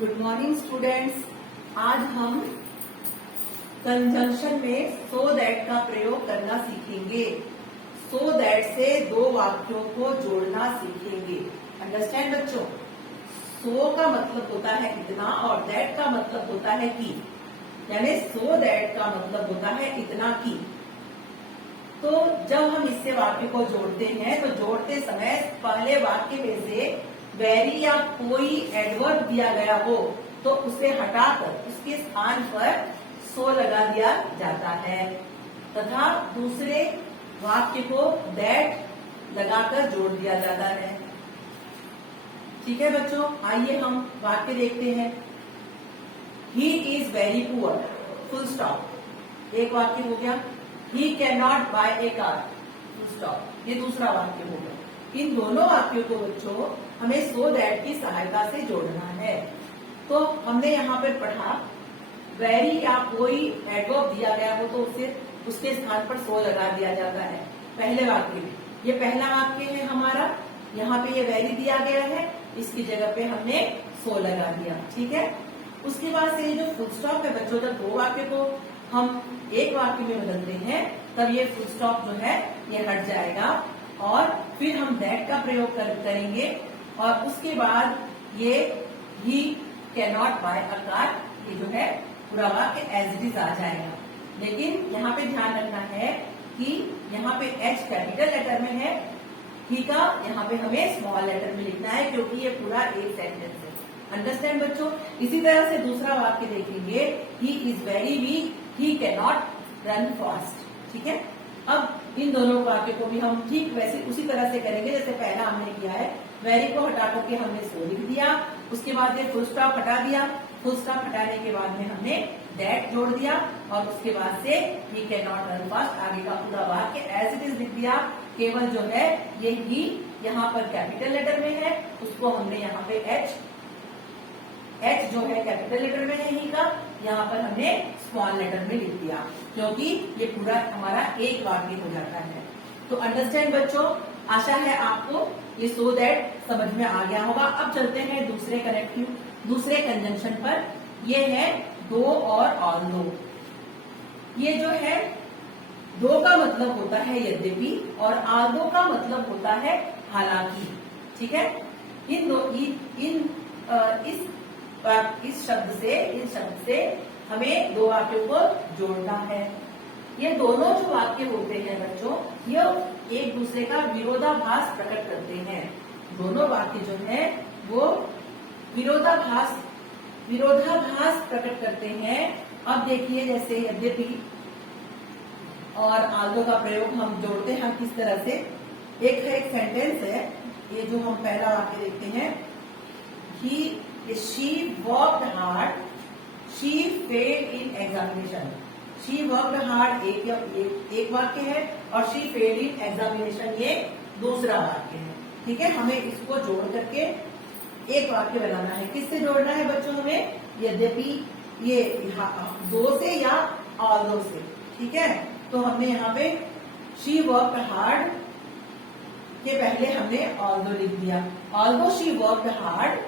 Good morning students. आज हम conjunction में सो दैट का प्रयोग करना सीखेंगे। सो दैट से दो वाक्यों को जोड़ना सीखेंगे। अंडरस्टैंड बच्चों? सो का मतलब होता है इतना और दैट का मतलब होता है कि, यानी सो दैट का मतलब होता है इतना की। तो जब हम इससे वाक्य को जोड़ते हैं तो जोड़ते समय पहले वाक्य में से वेरी या कोई एडवर्ब दिया गया हो तो उसे हटाकर उसके स्थान पर सो लगा दिया जाता है तथा दूसरे वाक्य को दैट लगाकर जोड़ दिया जाता है। ठीक है बच्चों, आइए हम वाक्य देखते हैं। He is very poor, full stop. एक वाक्य हो गया। He can not buy a car, full stop. ये दूसरा वाक्य हो गया। इन दोनों वाक्यों को बच्चों हमें सो दैट की सहायता से जोड़ना है। तो हमने यहाँ पर पढ़ा वेरी या कोई एडवर्ब दिया गया हो तो उसे उसके स्थान पर सो लगा दिया जाता है। पहले वाक्य में ये पहला वाक्य है हमारा, यहाँ पे ये वेरी दिया गया है, इसकी जगह पे हमने सो लगा दिया। ठीक है। उसके बाद से ये जो फुल स्टॉप है बच्चों, जब दो वाक्य को हम एक वाक्य में बदलते हैं तब ये फुल स्टॉप जो है ये हट जाएगा और फिर हम दैट का प्रयोग करेंगे और उसके बाद ये he can not buy a car, ये जो है पूरा वाक्य एज इट इज आ जाएगा। लेकिन यहाँ पे ध्यान रखना है कि यहाँ पे एच कैपिटल लेटर में है, ही का यहाँ पे हमें स्मॉल लेटर में लिखना है क्योंकि ये पूरा एक सेंटेंस है। अंडरस्टैंड बच्चों? इसी तरह से दूसरा वाक्य देखेंगे, ही is very weak, he can not run fast. ठीक है। अब इन दोनों वाक्य को भी हम ठीक वैसे उसी तरह से करेंगे जैसे पहला हमने किया है। वेरी को हटा करके हमने सो लिख दिया, उसके बाद ये फुल स्टॉप हटा दिया, फुल स्टॉप हटाने के बाद में हमने दैट जोड़ दिया और उसके बाद से ही कैन नॉट रन फास्ट, आगे का पूरा वाक्य एज इट इज लिख दिया। केवल जो है ये ही यहाँ पर कैपिटल लेटर में है, उसको हमने यहाँ पे एच जो है कैपिटल लेटर में है ही का, यहाँ पर हमने स्मॉल लेटर में लिख दिया क्योंकि ये पूरा हमारा एक वाक्य हो जाता है। तो अंडरस्टैंड बच्चों? आशा है आपको ये सो दैट समझ में आ गया होगा। अब चलते हैं दूसरे कंजंक्शन पर। ये है दो और ऑल्दो। ये जो है दो का मतलब होता है यद्यपि और ऑल्दो का मतलब होता है हालांकि। ठीक है। इस शब्द से हमें दो वाक्यों को जोड़ना है। ये दोनों जो वाक्य होते हैं बच्चों, ये एक दूसरे का विरोधाभास प्रकट करते हैं। दोनों वाक्य जो है वो विरोधाभास प्रकट करते हैं। अब देखिए जैसे यद्यपि और आल्दो का प्रयोग हम जोड़ते हैं किस तरह से। एक सेंटेंस है, ये जो हम पहला वाक्य देखते हैं, she worked hard, she failed in examination। she worked hard एक वाक्य है और she failed in examination ये दूसरा वाक्य है। ठीक है। हमें इसको जोड़ करके एक वाक्य बनाना है। किससे जोड़ना है बच्चों हमें? यद्यपि ये दो से या ऑल्दो से। ठीक है। तो हमने यहाँ पे she worked hard के पहले हमने ऑल्दो लिख दिया, ऑल्दो she worked hard।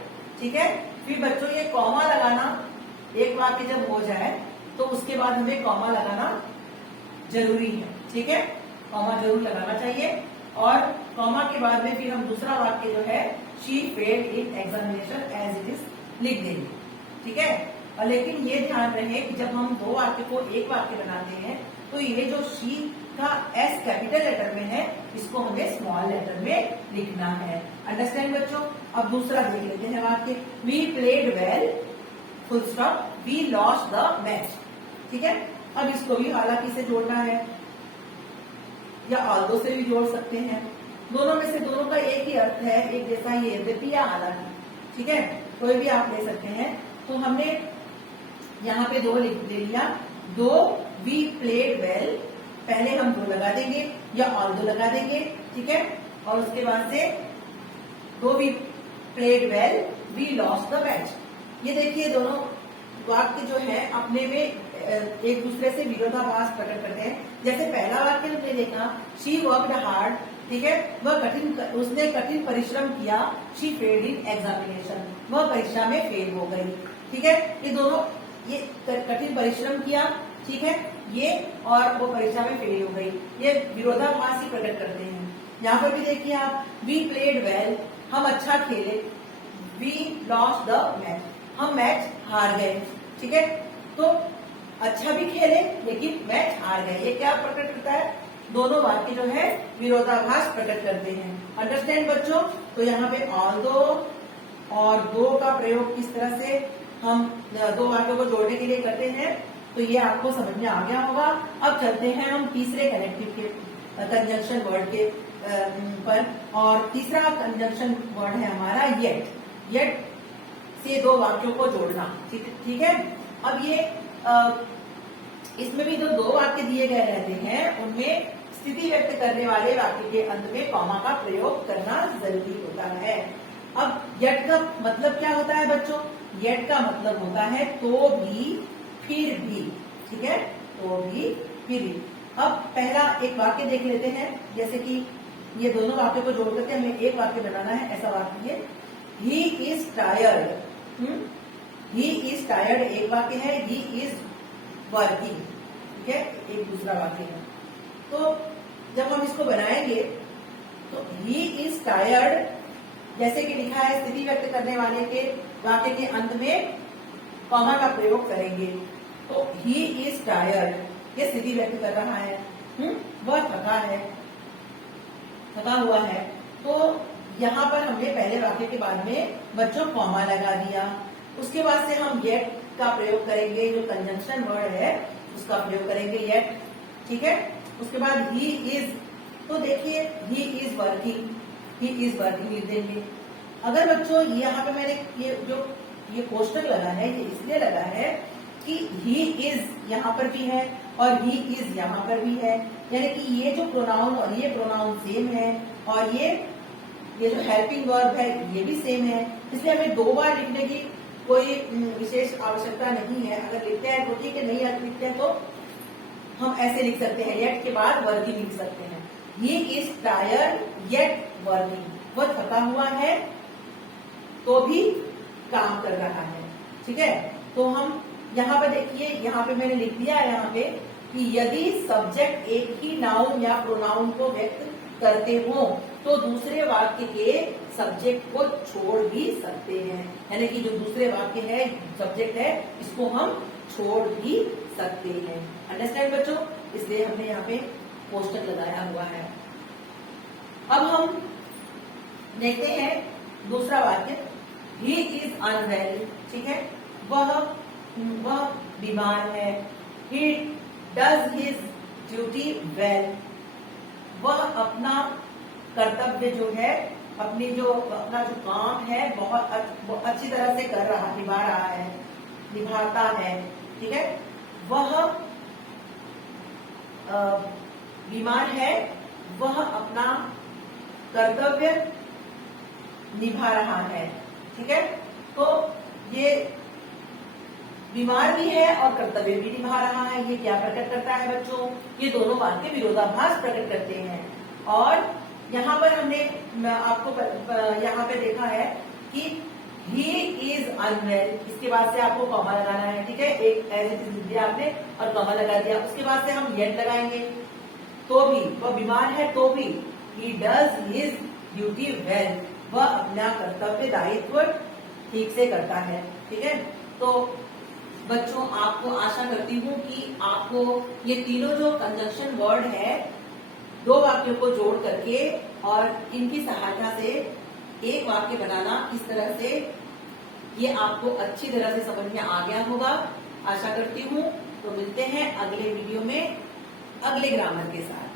ठीक है। फिर बच्चों ये कॉमा लगाना, एक वाक्य जब हो जाए तो उसके बाद हमें कॉमा लगाना जरूरी है। ठीक है। कॉमा जरूर लगाना चाहिए और कॉमा के बाद में फिर हम दूसरा वाक्य जो है she failed in examination as it is लिख देंगे। ठीक है। और लेकिन ये ध्यान रहे कि जब हम दो वाक्य को एक वाक्य बनाते हैं तो ये जो शी का एस कैपिटल लेटर में है इसको हमें स्मॉल लेटर में लिखना है। अंडरस्टैंड बच्चों? अब दूसरा देख लेते हैं वाक्य। We played well, full stop, we lost the match. ठीक है। अब इसको भी हालांकि से जोड़ना है या ऑल्दो से भी जोड़ सकते हैं। दोनों में से दोनों का एक ही अर्थ है, एक जैसा ही, यद्यपि या हालांकि। ठीक है। कोई भी आप ले सकते हैं। तो हमने यहाँ पे दो लिख दे लिया, दो वी प्लेड वेल, पहले हम दो लगा देंगे या ऑल्दो लगा देंगे। ठीक है। और उसके बाद से दो we played well, we lost the match. ये देखिए दोनों वाक्य जो है अपने में एक दूसरे से विरोधाभास प्रकट करते हैं। जैसे पहला वाक्य हमने देखा शी वर्कड हार्ड, ठीक है, उसने कठिन परिश्रम किया, शी फेल्ड इन एग्जामिनेशन, वह परीक्षा में फेल हो गई। ठीक है, ये दोनों, ये कठिन परिश्रम किया, ठीक है, ये और वो परीक्षा में फेल हो गई, ये विरोधाभास ही प्रकट करते हैं। यहाँ पर भी देखिए आप, वी प्लेड वेल, हम अच्छा खेले, वी लॉस्ट द मैच, हम मैच हार गए। ठीक है, तो अच्छा भी खेले लेकिन मैच हार गए, ये क्या प्रकट करता है? दोनों वाक्य जो है विरोधाभास प्रकट करते हैं। अंडरस्टैंड बच्चों? तो यहाँ पे ऑल्दो और दो का प्रयोग किस तरह से हम दो वाक्यों को जोड़ने के लिए करते हैं, तो ये आपको समझ में आ गया होगा। अब चलते हैं हम तीसरे कनेक्टिव के कंजंक्शन वर्ड के पर, और तीसरा कंजंक्शन वर्ड है हमारा येट। येट से दो वाक्यों को जोड़ना। ठीक है, अब ये इसमें भी जो दो वाक्य दिए गए रहते हैं उनमें स्थिति व्यक्त करने वाले वाक्य के अंत में कॉमा का प्रयोग करना जरूरी होता है। अब येट का मतलब क्या होता है बच्चों? येट का मतलब होता है तो भी, फिर भी। ठीक है, तो भी, फिर भी। अब पहला एक वाक्य देख लेते हैं, जैसे कि ये दोनों वाक्य को जोड़ करके हमें एक वाक्य बनाना है। ऐसा वाक्य है, he is tired. He is tired एक वाक्य है, ही इज वर्किंग, ठीक है, एक दूसरा वाक्य है। तो जब हम इसको बनाएंगे तो ही इज टायर्ड, जैसे कि लिखा है, स्थिति व्यक्त करने वाले के वाक्य के अंत में कॉमा का प्रयोग करेंगे। तो ही इज टायर्ड, ये स्थिति व्यक्त कर रहा है, वह थका है, थका हुआ है। तो यहाँ पर हमने पहले वाक्य के बाद में बच्चों कॉमा लगा दिया। उसके बाद से हम येट का प्रयोग करेंगे, जो कंजंक्शन वर्ड है उसका प्रयोग करेंगे, येट। ठीक है, उसके बाद ही इज, तो देखिए he is working, he is working लिख देंगे। अगर बच्चों यहाँ पे मैंने ये कोष्टक लगा है, ये इसलिए लगा है कि ही इज यहाँ पर भी है और ही इज यहाँ पर भी है, यानी कि ये जो प्रोनाउन और ये प्रोनाउन सेम है, और ये जो हेल्पिंग वर्ब है ये भी सेम है, इसलिए हमें दो बार लिखने की कोई विशेष आवश्यकता नहीं है। अगर लिखते हैं तो ठीक है, नहीं अगर लिखते हैं तो हम ऐसे लिख सकते हैं, येट के बाद वर्किंग लिख सकते हैं। He is tired yet working, वह थका हुआ है तो भी काम कर रहा है। ठीक है, तो हम यहाँ पे देखिए, यहाँ पे मैंने लिख दिया है यहाँ पे कि यदि सब्जेक्ट एक ही नाउन या प्रोनाउन को व्यक्त करते हो तो दूसरे वाक्य के सब्जेक्ट को छोड़ भी सकते हैं, यानी कि जो दूसरे वाक्य है, सब्जेक्ट है, इसको हम छोड़ भी सकते हैं। अंडरस्टैंड बच्चों? इसलिए हमने यहाँ पे कोष्टक लगाया हुआ है। अब हम देखते हैं दूसरा वाक्य, ही इज अनवेल। ठीक है, वह बीमार है, he does his duty well, वह अपना कर्तव्य जो है, अपना जो काम है बहुत अच्छी तरह से कर रहा, निभाता है। ठीक है, वह बीमार है, वह अपना कर्तव्य निभा रहा है। ठीक है, तो ये बीमार भी है और कर्तव्य भी निभा रहा है, ये क्या प्रकट करता है बच्चों? ये दोनों वाक्य विरोधाभास प्रकट करते हैं। और यहाँ पर हमने आपको यहाँ पे देखा है कि ही इज अनवेल, इसके बाद से आपको कॉमा लगाना है। ठीक है, एक ऐसी चीज लिख दिया आपने और कॉमा लगा दिया, उसके बाद से हम येट लगाएंगे। तो भी, वह बीमार है तो भी, he does his duty well, वह अपना कर्तव्य दायित्व ठीक से करता है। ठीक है, तो बच्चों आपको आशा करती हूँ कि आपको ये तीनों जो कंजंक्शन वर्ड है, दो वाक्यों को जोड़ करके और इनकी सहायता से एक वाक्य बनाना किस तरह से, ये आपको अच्छी तरह से समझ में आ गया होगा, आशा करती हूँ। तो मिलते हैं अगले वीडियो में अगले ग्रामर के साथ।